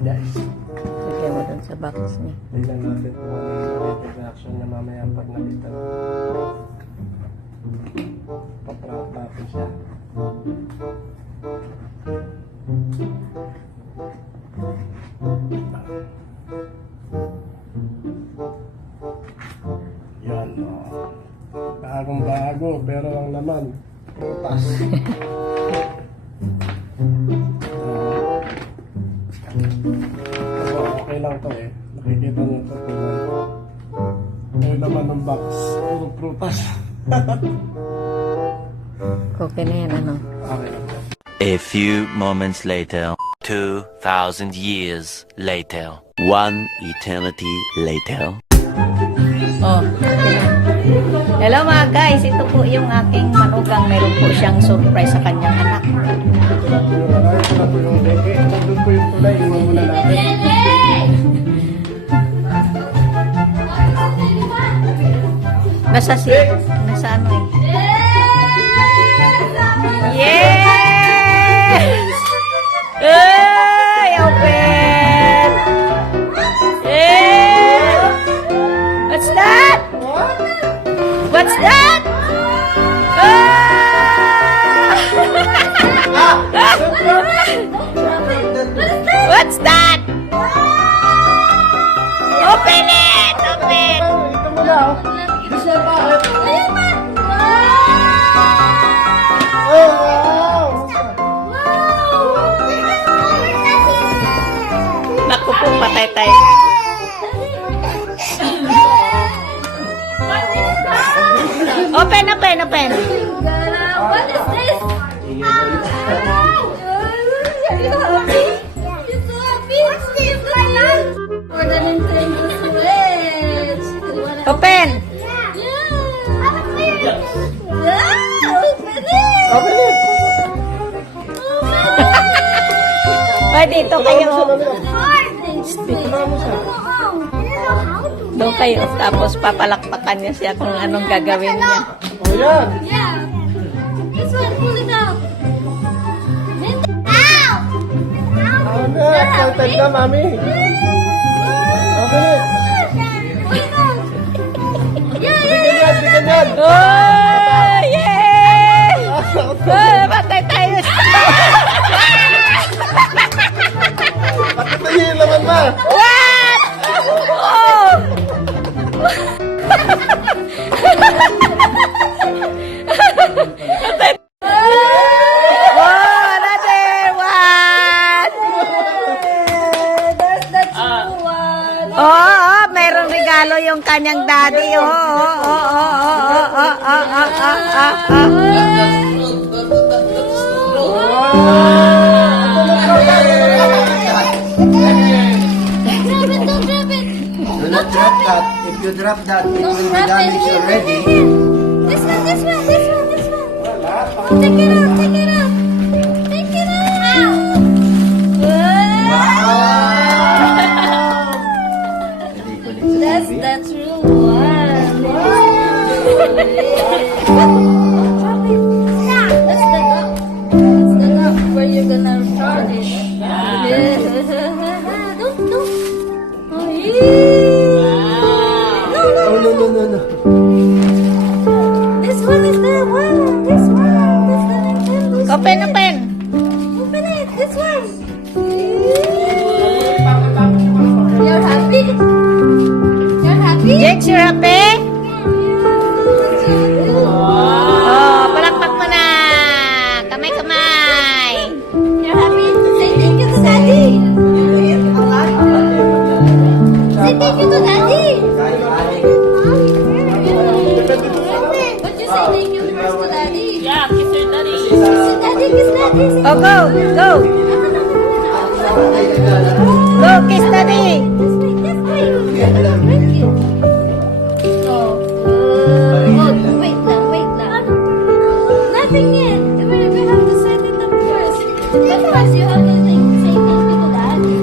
Guys, Lagyan mo dun sa box niya. tignan natin kung ano yung reaction niya mamaya pag nakita. Paprout natin siya. Yan, oh. Bagong bago, pero ang laman, prutas. Okay lang to eh. Nakikita niyo ito. May laman ng box. Puro prutas. Okay na yan, ano? Okay lang. A few moments later, 2,000 years later, one eternity later. Oh. Hello mga guys, ito po yung aking manugang. Meron po siyang surprise sa kanyang anak. Ito na po yung deke. Doon po yung tulay. Iwan muna natin. Nasa ano eh. Yes! Ay, open! Yes! What's that? What's that? What's that? Open it! Open! Ito mo na. This one pa. Oh, wow! Naku po, patay tayo. Open, open, open. What is this? You're so happy. What's this? More than Nintendo Switch. Open. Yeah. Open it. Open it! Ay, dito kayo. Tignan mo siya. Doon kayo. Tapos papalakpakan niya siya kung anong gagawin niya. Oh, yan. Yeah. This one, pull it out. Ow! Oh, na. Excited na, mami. Open it. Bigyan yan, bigyan yan. Oh, yay! Oh, patay tayo. Bakit na yung laman ba? What? Oh! Oh, another one! That's one. Oh, mayroong regalo yung kanyang daddy. Don't drop it. Do not drop that. If you drop that, it will be Drop damaged it. already. This one. Oh, take it out. Take it out. Hindi ko ulit sa That's TV. true one. Drop it. That's the cup. That's the cup where you're gonna charge it. Yeah. Don't. Oh, yeah. No. No. This one is the one. This one. This the Nintendo Switch. Open. Open it. This one. You're happy? You're happy? Jake, you're happy? Oh, palakpak mo na. Kamay. You're happy? Say thank you to Daddy. Say thank you to Daddy. But you say thank you first to Daddy. Yeah, kiss your daddy. Kiss Daddy. Oh, go. Go, kiss daddy. This way. Thank you. Oh, wait lang. Nothing yet. We have to set it up first. But first, you have to say thank you to Daddy.